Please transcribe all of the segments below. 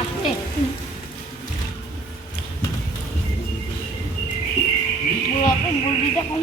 আসলে মুরগিটা কম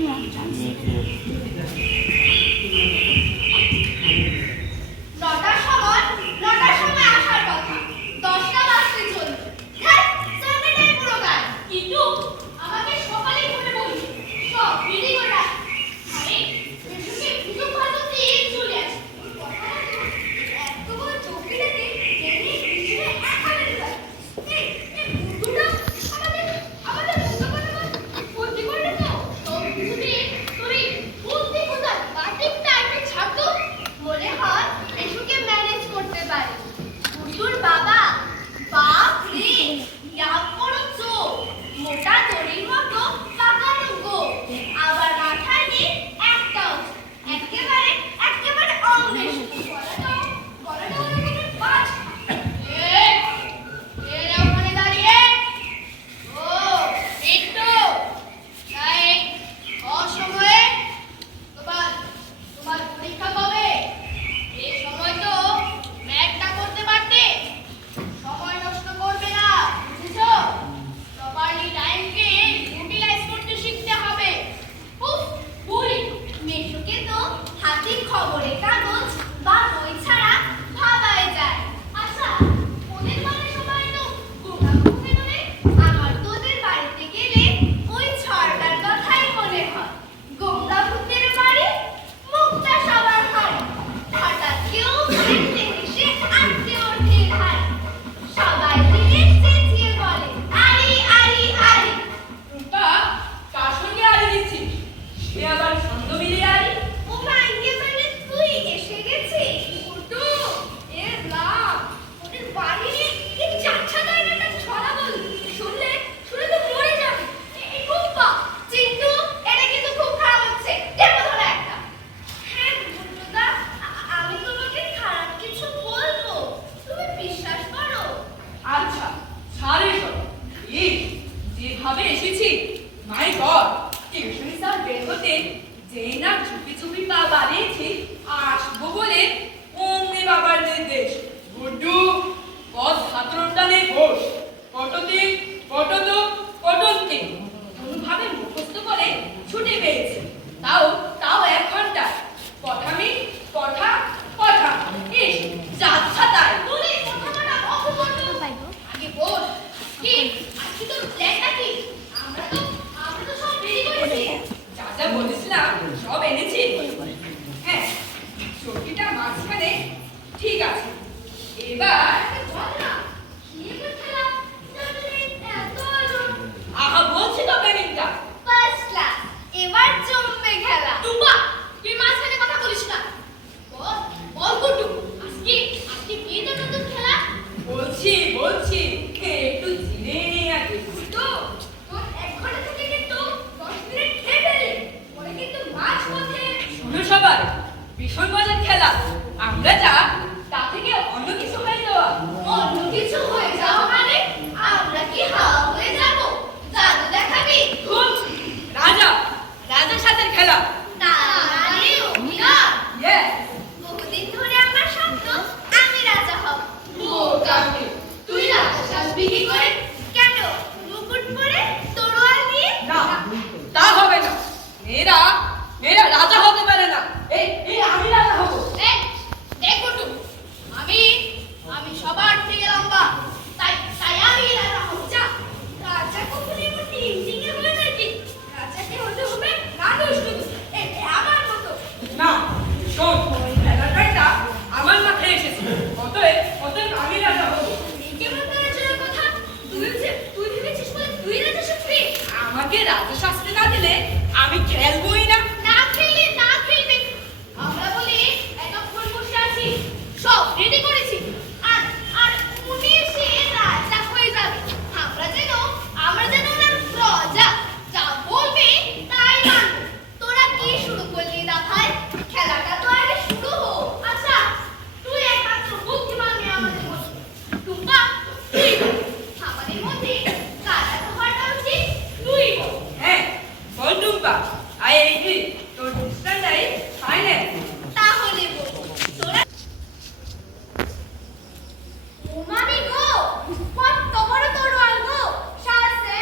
Mommy, go! কত বড় তরোয়াল গো সাজে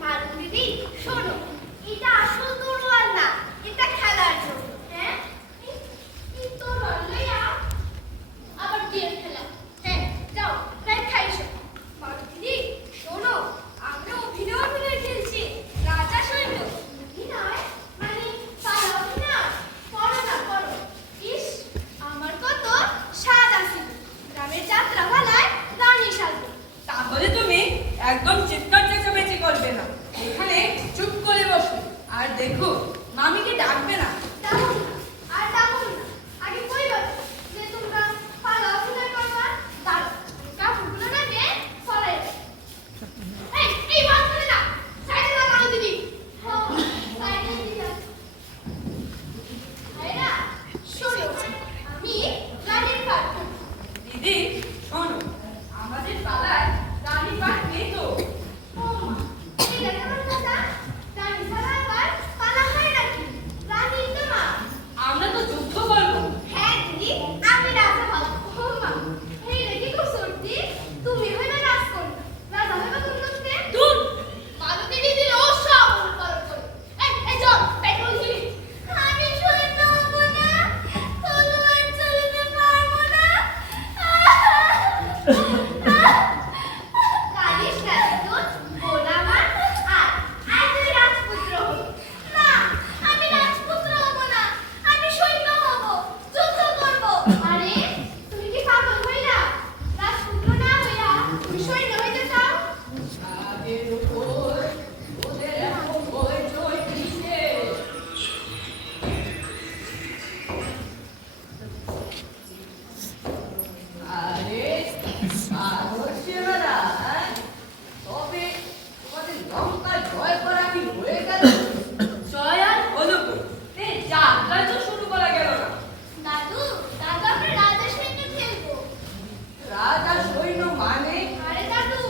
মালু দিদি শোনো এটা আসল তরোয়াল না এটা খেলার জন্য হ্যাঁ এই তরোয়াল লইয়া আবার দিয়ে খেলা হ্যাঁ যাও তাই খাইছো মালু দিদি শোনো আমরা অভিনয় খেলছি রাজা সৈন্য অভিনয় মানে পালা অভিনয় করো না করো ইস আমার কত স্বাদ আছে গ্রামের যাত্রা ভালায় রানী সাজবো তাহলে তুমি একদম চিৎকার চেঁচামেচি করবে না, এখানে চুপ করে বসো আর দেখো মামিকে ডাকবে না। ডাকুন না আর ডাকুন না আগে কইবা যে তোমরা পালা অভিনয় করবা দাঁড়ো কাপড়গুলো নেবে সরাই এই বাদ করে না সাইডে লাগাও দিদি হ্যাঁ সাইডে দিদি আয়রা শোনো আমি রানীর পাঠ দিদি শোনো, আমাদের পালায় রানী পাঠ নেই তো। ও মা এটা কেমন কথা রানী ছাড়া আবার পালা হয় নাকি রানী তো মা আমরা তো যুদ্ধ করবো। হ্যাঁ দিদি আমি রাজা হব ও মা এই রেখে খুব সর্দি তুমি হইবে রাজকন্যা রাজা হইবে কোন লোকতে দূর মালু দিদি দিল সব উল্টো করে এই চল পেট্রোল দিবি আমি সৈন্য হব না তলোয়ার চালাতে পারবো না কালিশ রাজদূত গোলামার আর তুই রাজপুত্র হবি না আমি রাজপুত্র হব না আমি সৈন্য হব যুদ্ধ করব আরে তুমি কি পাগল হইলা রাজপুত্র না হইয়া তুমি সৈন্য হইতে চাও ছাদের উপর ওদের এত ভয় জয় কিসে? আরে পারসেরা, তবে তোমাদের লঙ্কা জয় করা কি হয়ে গেল? জয় আর হলো কই? যাত্রা তো শুরু করা গেল না। দাদু দাদু আমরা রাজা সৈন্য খেলবো রাজা সৈন্য মানে? আরে দাদু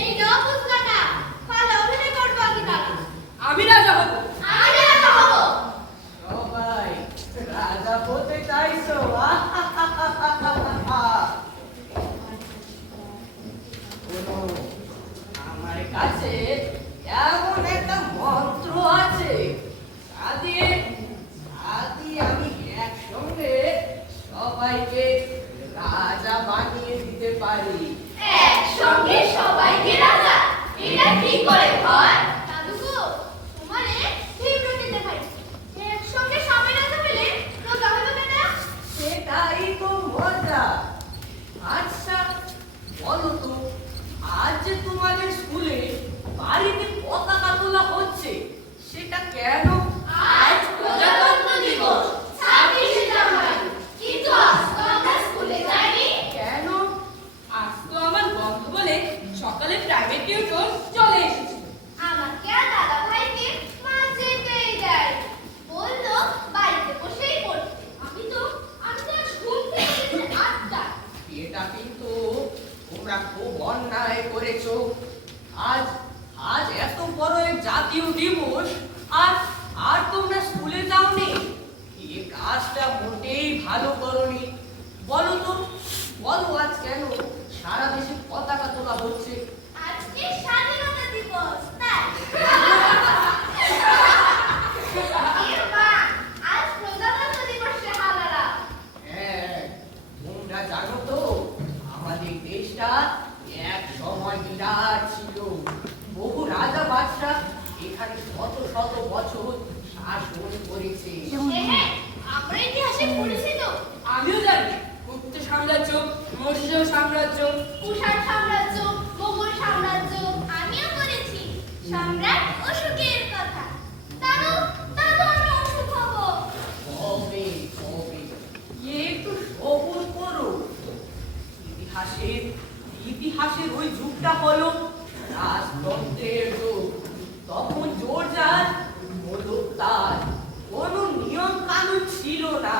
এই না বুঝলা না পালা অভিনয় করবো আগে দাদা আমি রাজা হব। আমি রাজা হব সবাই রাজা হতে চাইছো? শোনো, আমার কাছে এমন একটা মন্ত্র আছে, তা দিয়ে আমি একসঙ্গে সবাইকে রাজা বানিয়ে দিতে পারি। একসঙ্গে সবাইকে রাজা এটা কি করে হয় দাদু গো তোমারে বিব্রত দেখাই একসঙ্গে সবাই রাজা পেলে রাজা হবে না সেটাই তো মজা। আচ্ছা বলো তো, আজ যে তোমাদের স্কুলে বাড়িতে পতাকা তোলা হচ্ছে, সেটা কেন? আজ প্রজাতন্ত্র দিবস 26শে জানুয়ারি কিন্তু আজ তো আমরা স্কুলে যাইনি কেন? আজ তো আমার বন্ধ বলে সকালে প্রাইভেট টিউটর চলে এসেছে। আমাকে আর দাদা ভাইকে মা যেতেই দেয় বললো বাড়িতে বসেই পড়তে আমি তো আর ঘুম থেকে উঠেছি 8টা এটা কিন্তু তোমরা খুব অন্যায় করেছো। আজ আজ এত বড় এক জাতীয় দিবস আর আর তোমরা স্কুলে যাওনি, এই কাজটা মোটেই ভালো করনি। বলো তো, বলো আজ কেন সারা দেশে পতাকা তোলা হচ্ছে? আজকে স্বাধীনতা দিবস তাই এর মা আজ প্রজাতন্ত্র দিবসে হালারা হ্যাঁ, তোমরা জানো তো আমাদের দেশটা এক সময় বিরাট ছিল। বহু রাজা বাদশাহ এখানে শত শত বছর শাসন করেছে। হ্যাঁ আমরা ইতিহাসে পড়েছি তো আমিও জানি গুপ্ত সাম্রাজ্য, মৌর্য সাম্রাজ্য, কুষাণ সাম্রাজ্য মোগল সাম্রাজ্য আমিও পড়েছি সম্রাট অশোকের কথা দাদু দাদু আমরা অশোক হব কবে কবে একটু সবুর করো। ইতিহাসের ইতিহাসের ওই যুগটা হলো রাজতন্ত্রের যুগ। তখন জোর যার মদক তার, কোনো নিয়ম কানুন ছিল না।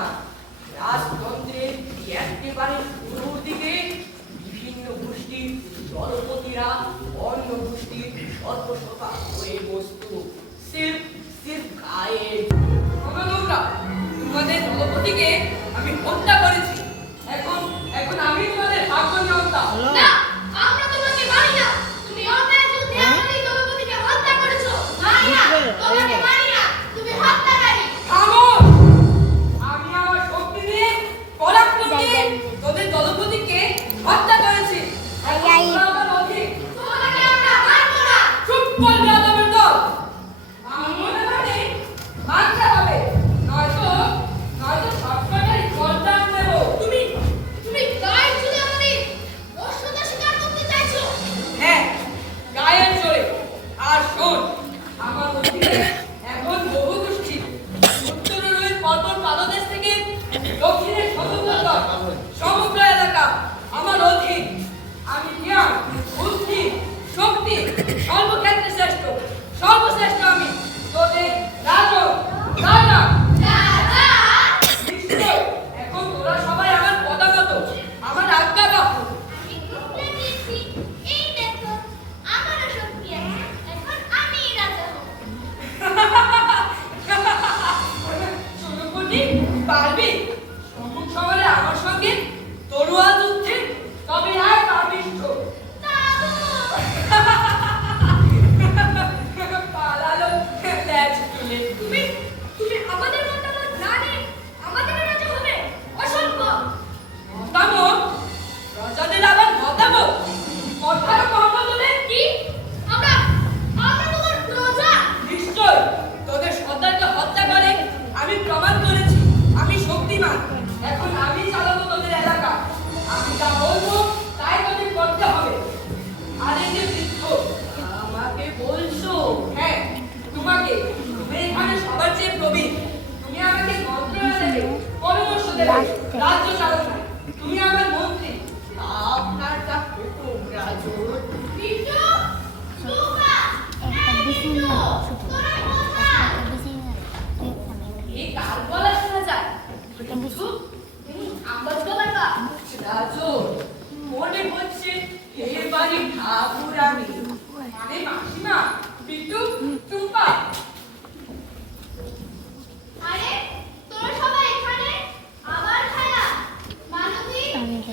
রাজতন্ত্রের একেবারে শুরুর দিকে বিভিন্ন গোষ্ঠীর দলপতিরা অন্য গোষ্ঠীর সর্বসভা হয়ে বসতো। সির্ফ গায়ে তোমাদের দলপতিকে আমি হত্যা করেছি। এখন এখন আমি তোমাদের ভাগ্য নিয়ন্তা। না আমরা তোমাকে কর যাদবের দল। আমার মনে মানে মানতে হবে, নয়তো সরকারি গর্দান দেব। তুমি তুমি গায়ের জোরে আমাদের বশ্যতা স্বীকার করতে চাইছো? হ্যাঁ, গায়ের জোরে। আর শোন, আমার অধীনে এখন বহু গোষ্ঠী, উত্তরের ওই পর্বত পাদদেশ থেকে দক্ষিণের সমুদ্র সমগ্র এলাকা আমার অধীন। আমি জ্ঞান, বুদ্ধি, শক্তি সর্বক্ষেত্রে শ্রেষ্ঠ, সর্বশ্রেষ্ঠ আমি। তোদের রাজা রাজা রাজা নিশ্চয়, এখন তোরা সবাই আমার পদাগত, আমার আজ্ঞাবহ। আমি ঘুরতে দিয়েছি, এই দেখো আমারও শক্তি আছে, এখন আমি রাজা হব। ছোটকুটি, পারবি সম্মুখ সমরে আমার সঙ্গে তরোয়াল যুদ্ধে? তবে আর পাপিষ্ঠ। পালালো ল্যাজ তুলে। তুমি তুমি আমাদের মতামত না নিয়ে আমাদের রাজা হবে? অসম্ভব। মতামত? রাজাদের আবার মতামত? কথার কথা বলে কি? আমরা আমরা তোমার প্রজা? নিশ্চয়, তোদের সর্দারকে হত্যা করে আমি প্রমাণ করেছি আমি শক্তিমান। এখন আমি চালাবো তোদের এলাকা। আমি যা বলবো তাই তোদের করতে হবে। আর এই যে বৃদ্ধ, আমাকে বলছো? হ্যাঁ, তোমাকে। তুমি এখানে সবার চেয়ে প্রবীণ। তুমি আমাকে মন্ত্রণা দেবে, পরামর্শ দেবে, রাজ্য চালনায়। তুমি আমার মন্ত্রী। আপনার তা হুকুম রাজুর। বিট্টু, সুকা, একটা বেশি না ছোট তোরা একটা কোথায়? বেশি না এই কার গলা শোনা যায়? এটা বেশি আব্বাস গলার কা? রাজু, মনে হচ্ছে এ বাড়ি ঠাকুর আমি, মানে মাসিমা, বিট্টু, টুম্পা। আরে তোরা সবাই এখানে? আবার খায়া? মালতী,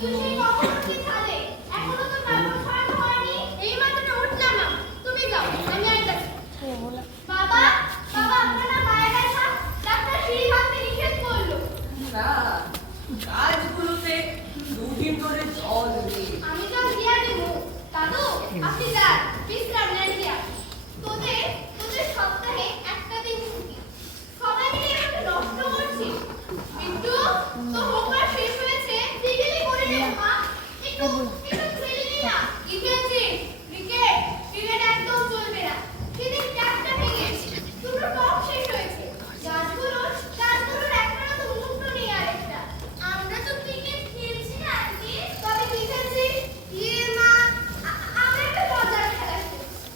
তুই সেই কখন উঠলি ছাদে? এখনো তো কাপড় ছড়ানো হয়নি। এই মাত্র উঠলাম না। তুমি যাও, আমি আইতাছি। বলা বাবা, বাবা আপনারা মায়ের কাছে ডাক্তার সিঁড়ি ভাঙতে নিষেধ করলো। না, কাজগুলোতে দুদিন ধরে জল নেই। আমি জল দিয়া দিব। দাদু, আপনি যান, বিশ্রাম নেন গিয়া। তোদের তোদের সপ্তাহে একটা দিন ছুটি। সবাই মিলে এভাবে নষ্ট করছিস। বিট্টু, তোর হোমওয়ার্ক শেষ হয়েছে? বিকেলে করে নে মা। একটু খেলে নি না। কি খেলছিস? ক্রিকেট? ক্রিকেট একদম চলবে না। সেদিন ক্যাপটা ভেঙেছে। দুটো বল শেষ হয়েছে। গাছগুলোর একটারও তো মুহূর্ত নেই আরেকটা। আমরা তো ক্রিকেট খেলছি না আজকে। তবে কি খেলছি? ইয়ে মা, আমরা একটা মজার খেলা খেলছি।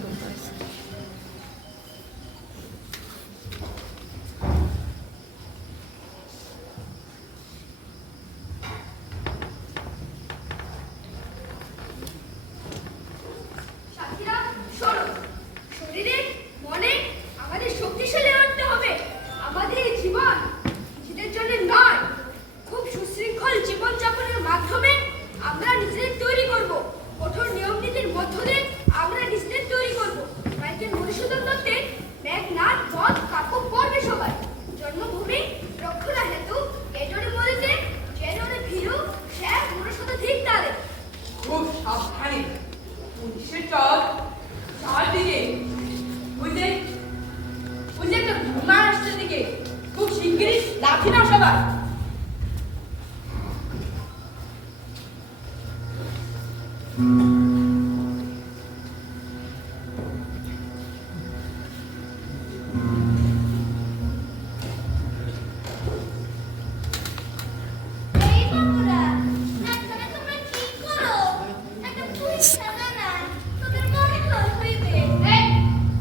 সুন্দর হয়েছে। সাথীরা শোনো, শরীরে মনে আমাদের শক্তিশালী হতে হবে। আমাদের এই জীবন নিজেদের জন্য নয়, খুব সুশৃঙ্খল জীবনযাপনের মাধ্যমে আমরা নিজেদের তৈরি করব। কঠোর নিয়ম নীতির মধ্য দিয়ে আমরা নিজেদের তৈরি করব। মাইকেল মধুসূদন দত্তের মেঘনাদ বধ কাব্য পড়বে সবাই। জন্মভূমি রক্ষণা হেতু এজনে মরেছে যে জনে ভীরু সে মনুষ্যত ঠিক তারে। খুব সাবধানে পুলিশের চল চারদিকে বুঝে বুঝে একটা ঘুমা আসছে দিকে খুব শিগগিরই লাঠি না সবার। এই বাবুরা, এখানে তোমরা কি করো? একটা পুলিশ থানা না, তোদের মনে হয় হইবে। এই,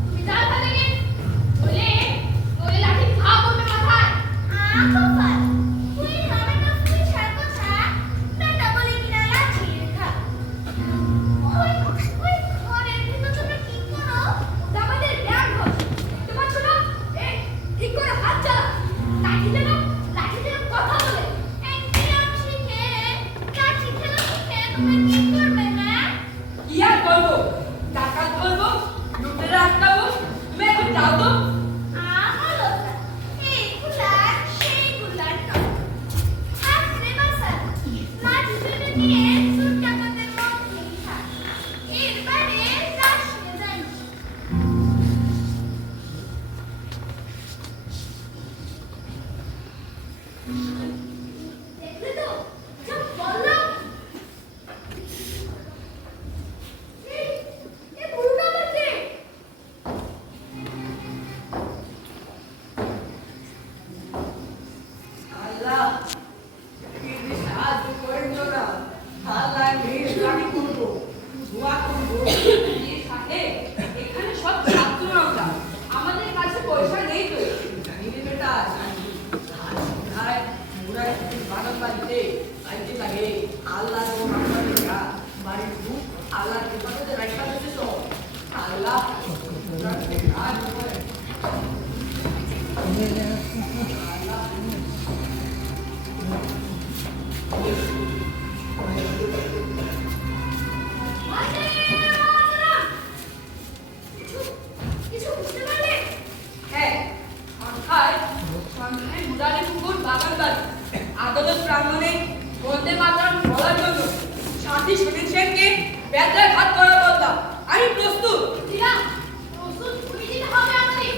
তুমি যাও তাহলে গে। নইলে লাঠি খা পড়বে মাথায়। কপাল, তুই নামে না পুলিশের কথা, বেটা বলে কিনা লাঠির খা। ওই ঘরের ভিতর তোমরা কি করো? ওটা আমাদের ব্যাগ ঘর। দেখতে পাচ্ছ না? এই, ঠিক করে হাত চালা। লাঠি যেন কথা বলে। তোমরা কি করবে না? কি আর করবো? ডাকাত ধরবো, লুটেরা আটকাবো। তুমি এখন যাও তো। আমার কথা এই গুলার সেই গুলার নয়। আসলে বাসা লাঠি তুলে নিয়ে সুটকাপদের মধ্যেই থাক। এর বাইরে রাশিয়ে যাই। দেখলে তো যা বললাম। এ বুড়োটা আবার কে? আল্লাহ তুমি সাহায্য করেন না। আল্লাহ মেহরবানি করবো, দোয়া করবো। এই সাথে এখানে সব ছাত্র আমরা, আমাদের কাছে পয়সা নেই তো। জানি রে বেটা, জানি। আজ মুরাই বাগান বাড়িতে আইতে লাগে। আল্লাহ তো আমাদের বাড়ির দুঃখ আল্লাহ কৃপাতে রাখা দিতে তো। আল্লাহ আর করে কিছু বুঝতে পারলে? হ্যাঁ, সন্ধ্যায় মুরারি পুকুর বাগান বাড়ি আদালত প্রাঙ্গণে বন্দে মাতরম বলার জন্য সাথী সুনীল সেনকে বেত্রায় ঘাত করা বললাম। আমি প্রস্তুত। দিরা, প্রস্তুত করে দিতে হবে আমাদের।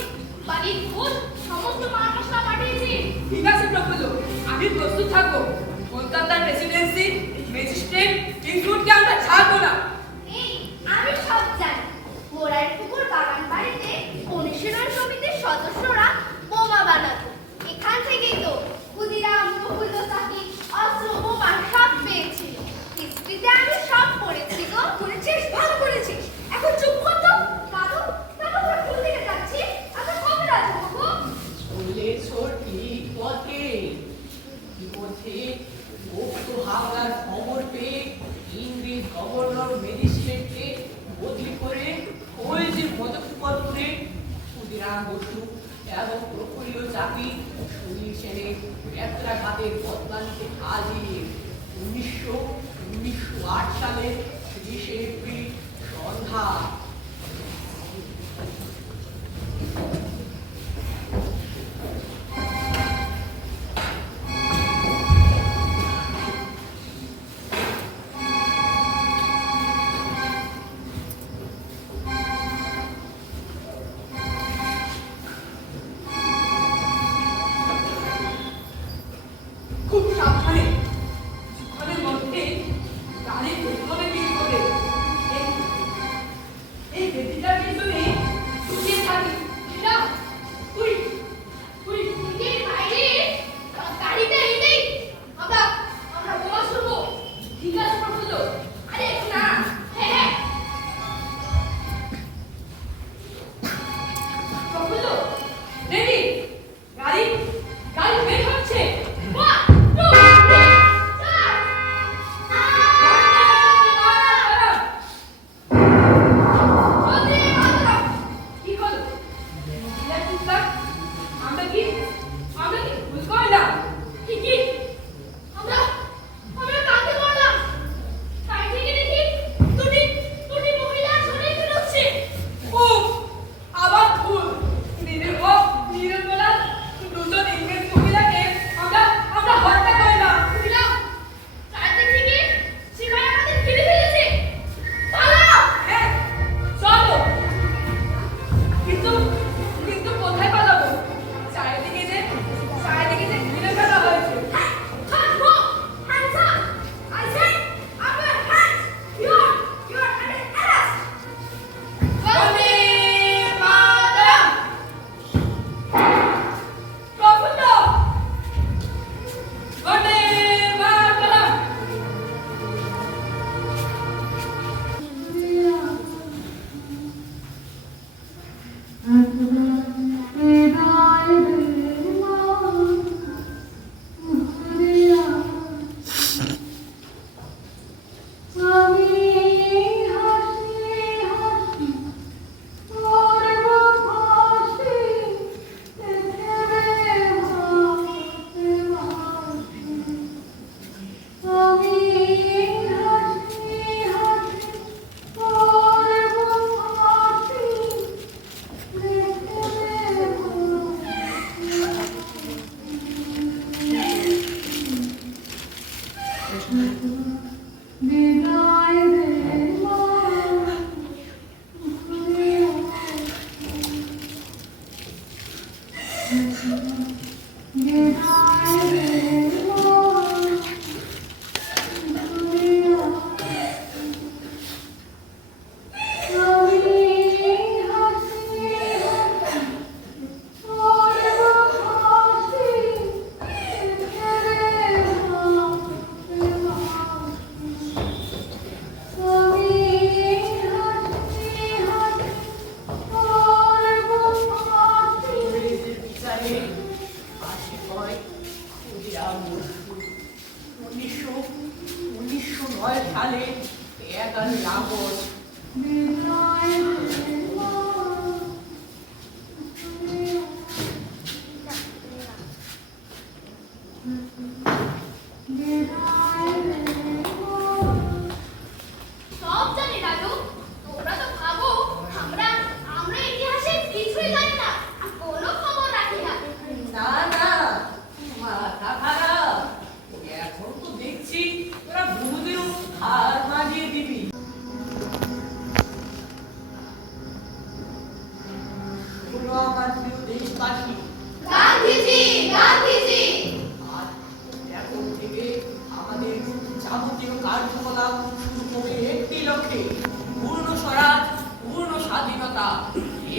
বাড়ির খোঁজ সমস্ত মাল মশলা পাঠিয়েছি। ঠিক আছে প্রফুল্ল, আমি প্রস্তুত থাকবো। কলকাতার প্রেসিডেন্সি ম্যাজিস্ট্রেট কিংসুটকে আমরা ছাড়বো না। এই, আমি সব জানি। মোরার পুকুর বাগান বাড়িতে অনুশীলন সমিতির সদস্যরা বোমা বানাতো। এখান থেকেই তো ক্ষুদিরাম, প্রফুল্ল সাকি অস্ত্র বোমা সব পেয়েছি। হিস্ট্রিতে আমি সব পড়েছি গো। পড়েছিস? ভালো করেছিস। এখন চুপ কর তো। দাদু, আমরা কোন দিকে যাচ্ছি? আমরা কবে রাজি হবো? চলেছ ঠিক পথে। ইতিমধ্যে গুপ্ত হামলার খবর পেয়ে ইংরেজ গভর্নর ম্যাজিস্ট্রেটকে বদলি করে ওই যে মদকপুরে ক্ষুদিরাম বসু এবং প্রফুল্ল চাপি সুনীল সেনের বেত্রাঘাতের বদলা নিতে হাজির। 1908 সালের 30শে এপ্রিল সন্ধ্যা। খুব সাবধানে, কিছুক্ষণের মধ্যে গাড়ি পেছনে দিক করে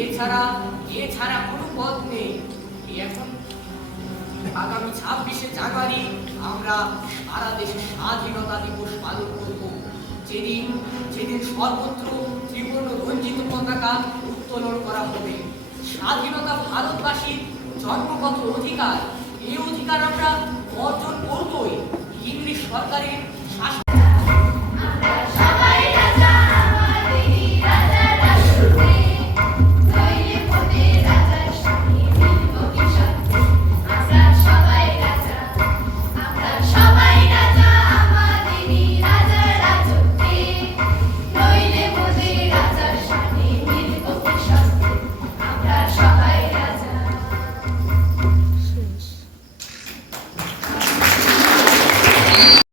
এছাড়া এছাড়া কোনো পথ নেই। এখন আগামী 26শে জানুয়ারি আমরা সারা দেশে স্বাধীনতা দিবস পালন করব। যেদিন যেদিন সর্বত্র ত্রিবর্ণ রঞ্জিত পতাকা উত্তোলন করা হবে। স্বাধীনতা ভারতবাসীর জন্মগত অধিকার। এই অধিকার আমরা অর্জন করবই। ইংরেজ সরকারের